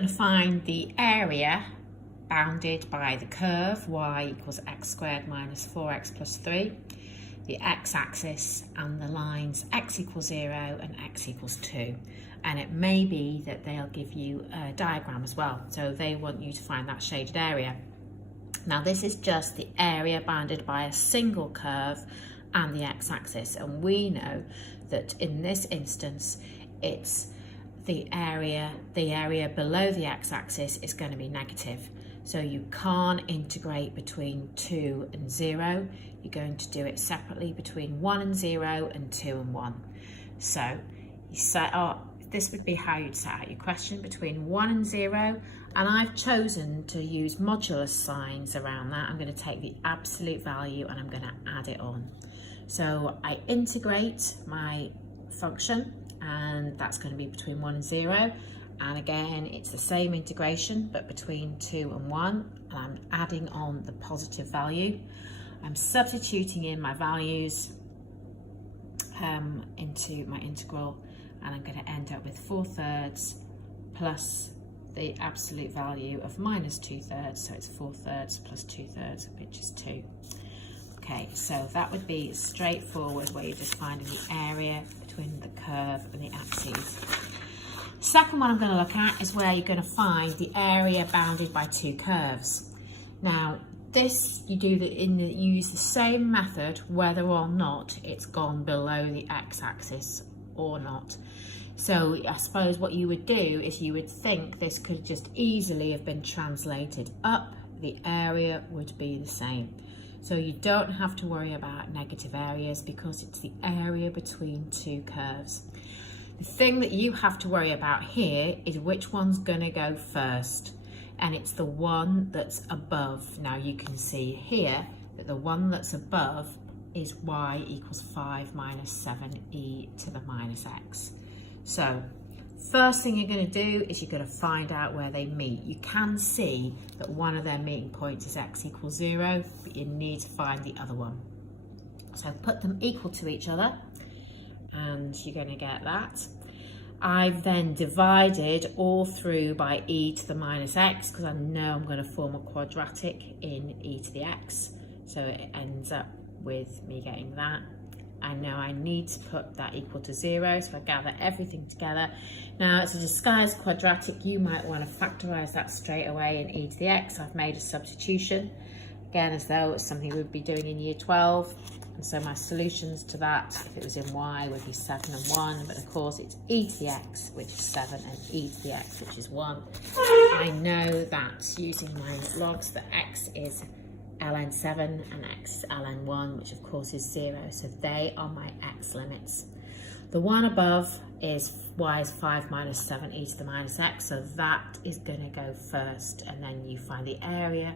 going to find the area bounded by the curve y equals x squared minus 4x plus 3, the x-axis and the lines x equals 0 and x equals 2. And it may be that they'll give you a diagram as well, so they want you to find that shaded area. Now this is just the area bounded by a single curve and the x-axis, and we know that in this instance it's the area below the x-axis is going to be negative. So you can't integrate between 2 and 0. You're going to do it separately between 1 and 0 and 2 and 1. So you set up, this would be how you'd set out your question, between 1 and 0, and I've chosen to use modulus signs around that. I'm going to take the absolute value and I'm going to add it on. So I integrate my function, and that's going to be between 1 and 0. And again, it's the same integration, but between 2 and 1, and I'm adding on the positive value. I'm substituting in my values into my integral, and I'm going to end up with 4/3 plus the absolute value of minus 2/3, so it's 4/3 plus 2/3, which is 2. Okay, so that would be straightforward, where you're just finding the area between the curve and the axes. Second one I'm going to look at is where you're going to find the area bounded by two curves. Now this you use the same method whether or not it's gone below the x-axis or not. So I suppose what you would do is you would think this could just easily have been translated up, the area would be the same. So you don't have to worry about negative areas because it's the area between two curves. The thing that you have to worry about here is which one's going to go first, and it's the one that's above. Now you can see here that the one that's above is y equals 5 minus 7e to the minus x. So first thing you're going to do is you're going to find out where they meet. You can see that one of their meeting points is x equals 0, but you need to find the other one. So put them equal to each other, and you're going to get that. I've then divided all through by e to the minus x because I know I'm going to form a quadratic in e to the x. So it ends up with me getting that. I know I need to put that equal to 0, so I gather everything together. Now it's a disguised quadratic. You might want to factorise that straight away in e to the x. I've made a substitution, again as though it's something we'd be doing in year 12. And so my solutions to that, if it was in y, would be 7 and 1, but of course it's e to the x, which is 7, and e to the x, which is 1. I know that using my logs that x is ln 7 and x is ln 1, which of course is 0, so they are my x limits. The one above is y is 5 minus 7 e to the minus x, so that is going to go first, and then you find the area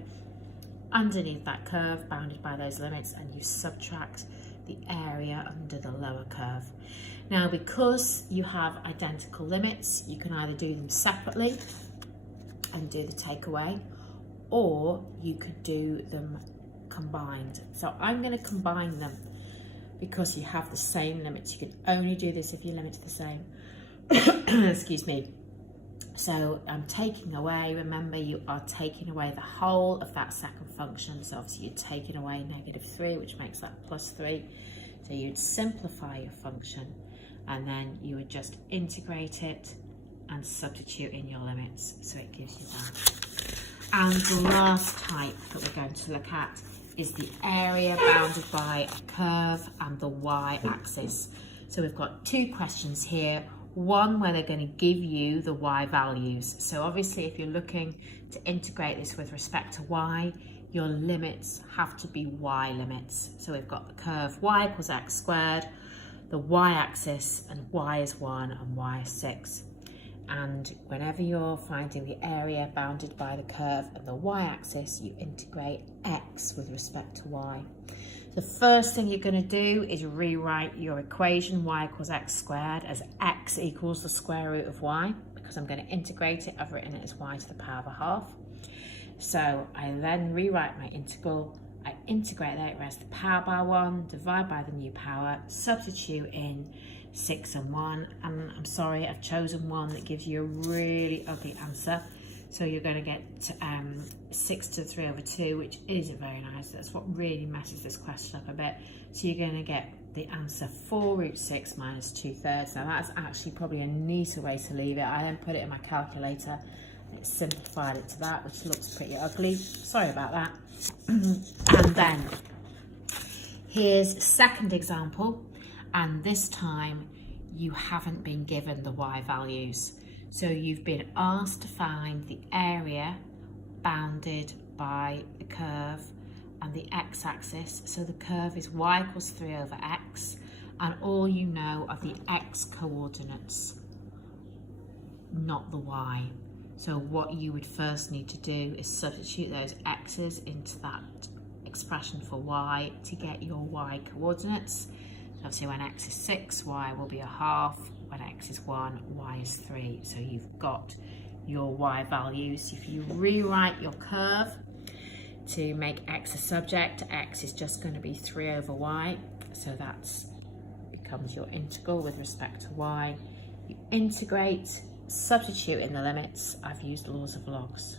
underneath that curve bounded by those limits, and you subtract the area under the lower curve. Now because you have identical limits, you can either do them separately and do the takeaway, or you could do them combined. So I'm going to combine them because you have the same limits. You can only do this if your limits are the same. Excuse me. So I'm taking away, remember you are taking away the whole of that second function, so obviously you're taking away -3, which makes that +3. So you'd simplify your function, and then you would just integrate it and substitute in your limits, so it gives you that. And the last type that we're going to look at is the area bounded by a curve and the y-axis. So we've got two questions here. One where they're going to give you the y values. So obviously if you're looking to integrate this with respect to y, your limits have to be y limits. So we've got the curve y equals x squared, the y-axis, and y is 1 and y is 6. And whenever you're finding the area bounded by the curve and the y-axis, you integrate x with respect to y. The first thing you're going to do is rewrite your equation y equals x squared as x equals the square root of y. Because I'm going to integrate it, I've written it as y to the power of a half. So I then rewrite my integral, I integrate that, raise the power by 1, divide by the new power, substitute in 6 and 1, and I'm sorry, I've chosen one that gives you a really ugly answer. So you're going to get 6 to the 3 over 2, which isn't very nice. That's what really messes this question up a bit. So you're going to get the answer 4 root 6 minus 2/3. Now that's actually probably a neater way to leave it. I then put it in my calculator and it simplified it to that, which looks pretty ugly. Sorry about that. And then here's a second example, and this time you haven't been given the y values. So you've been asked to find the area bounded by the curve and the x-axis. So the curve is y equals 3 over x, and all you know are the x coordinates, not the y. So what you would first need to do is substitute those x's into that expression for y to get your y coordinates. So obviously when x is 6, y will be a half. When x is 1, y is 3. So you've got your y values. If you rewrite your curve to make x a subject, x is just going to be 3 over y. So that becomes your integral with respect to y. You integrate, substitute in the limits. I've used laws of logs.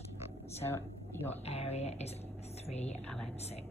So your area is 3 ln 6.